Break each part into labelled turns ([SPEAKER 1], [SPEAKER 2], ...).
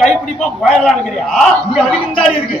[SPEAKER 1] கைப்பிடிப்பா போயிடலாம் இருக்கிறியா
[SPEAKER 2] இங்க அடிக்கின்றாடி இருக்கு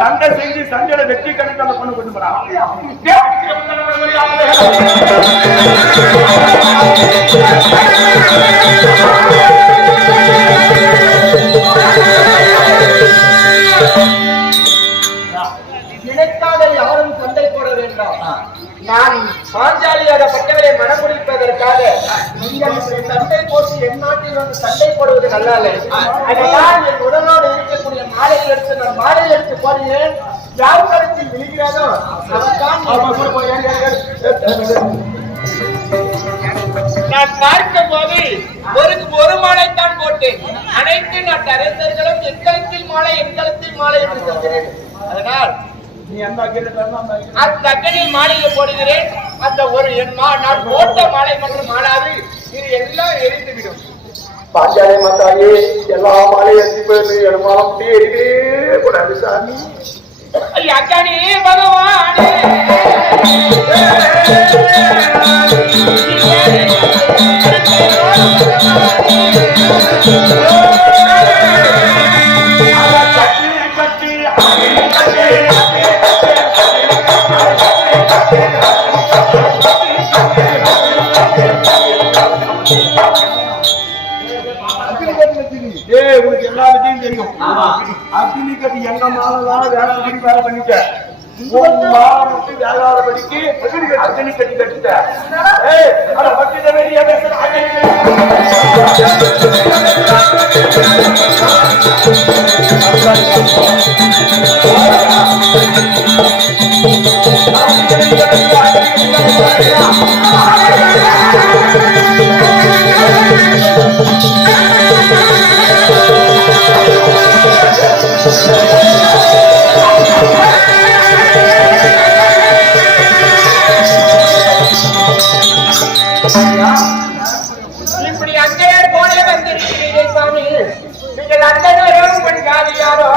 [SPEAKER 2] சண்டை செஞ்சு சண்டையில வெற்றி கணக்கு பொண்ணு கொண்டு போறா
[SPEAKER 3] வேண்டாம் நான் பாஞ்சாலியாகப்பட்டவரை மனமுடிப்பதற்காக நீங்கள் சண்டை போட்டு என் நாட்டில் வந்து சண்டை போடுவது நல்லா இல்லை அதனால் என் உடலோடு இருக்கக்கூடிய மாலைகள் எடுத்து நான் மாலை எடுத்து போடுகிறேன். யார் கருத்தில் விழுகிறதோ அவர்தான் நான் பார்க்கும் போது ஒரு ஒரு மாலைத்தான் போட்டேன்.
[SPEAKER 1] அந்த
[SPEAKER 3] அக்கனில் மாலையை போடுகிறேன். அந்த ஒரு என் மா நான் போட்ட மாலை மற்றும் மாலாது இது எல்லாம் எரிந்துவிடும்.
[SPEAKER 1] பாஞ்சாலி மாதாயே எல்லா மாலையும் எடுத்து போயிருந்து என் மாலை அப்படியே இருக்கவே கூடாது சாமி.
[SPEAKER 3] அக்கனி பகவானே.
[SPEAKER 1] ஏய் உனக்கு எல்லா பத்தியும் தெரியும். அக்னி கட்டி எங்க மாலெல்லாம் வேலை பண்ணி வேலை பண்ணிட்ட. உன் மாலை மட்டும் வேளாத படிக்கு அக்னி கட்டி கட்டிட்ட ஏய் அட பட்டித வெளியே பேசுற
[SPEAKER 3] இப்படி அங்கே போனே வந்திருக்கிறீர்கள் சாமி நீங்கள் அண்ணனும் உன் காதியாரோ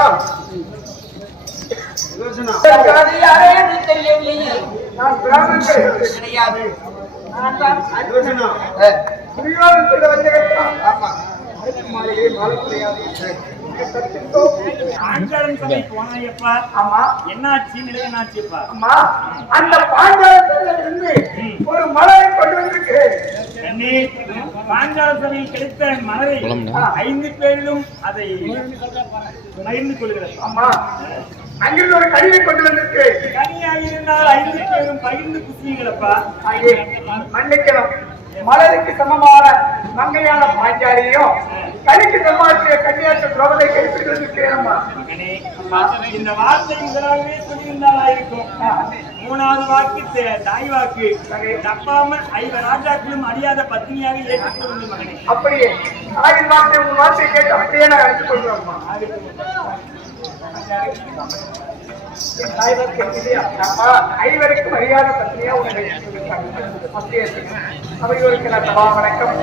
[SPEAKER 3] காதியாரோ என்று தெரியவில்லையே
[SPEAKER 1] நான் பிராமணன்.
[SPEAKER 3] கிடையாது
[SPEAKER 1] வந்திருக்கான் ஆமா மாலையே மாலை கிடையாது
[SPEAKER 2] ஆண்களன் சபை போனாயப்பா.
[SPEAKER 1] ஆமா.
[SPEAKER 2] என்னாச்சு? நிலை என்னாச்சுப்பா?
[SPEAKER 1] அம்மா அந்த பாஞ்சாலத்துல இருந்து ஒரு மலரை கொண்டு வந்திருக்கிறேன்
[SPEAKER 2] கண்ணே பாஞ்சால சபையில் கிடைத்த மலரை ஐந்து பேரிலும் அதை பகிர்ந்து கொள்கிறது
[SPEAKER 1] அம்மா அங்கிருந்து ஒரு கழிவை கொண்டு வந்திருக்கிறேன்
[SPEAKER 2] தனியாக இருந்தால் ஐந்து பேரும் பகிர்ந்து குசியுங்களப்பா
[SPEAKER 1] ஐயே, மன்னிக்கணும். மலருக்கு சமமான மங்கையான பாஞ்சாலியும் கலிக்கு சமமான கன்னியாச துரோகத்தை
[SPEAKER 2] மகனே இந்த வார்த்தை முதலாகவே சொல்லியிருந்தாலா இருக்கும் மூணாவது வாக்கு தாய் வாக்கு. தப்பாம ஐவர் ராஜாக்களும் அறியாத பத்னியாக ஏற்றுக்கொண்டு மகனே.
[SPEAKER 1] அப்படியே தாயின் வார்த்தை உன் வார்த்தை கேட்டு அப்படியே நான் எடுத்துக் ஐவருக்கு மரியாதை பத்திரியா உன்னை அப்படியே அவையோருக்கு நான் வணக்கம்.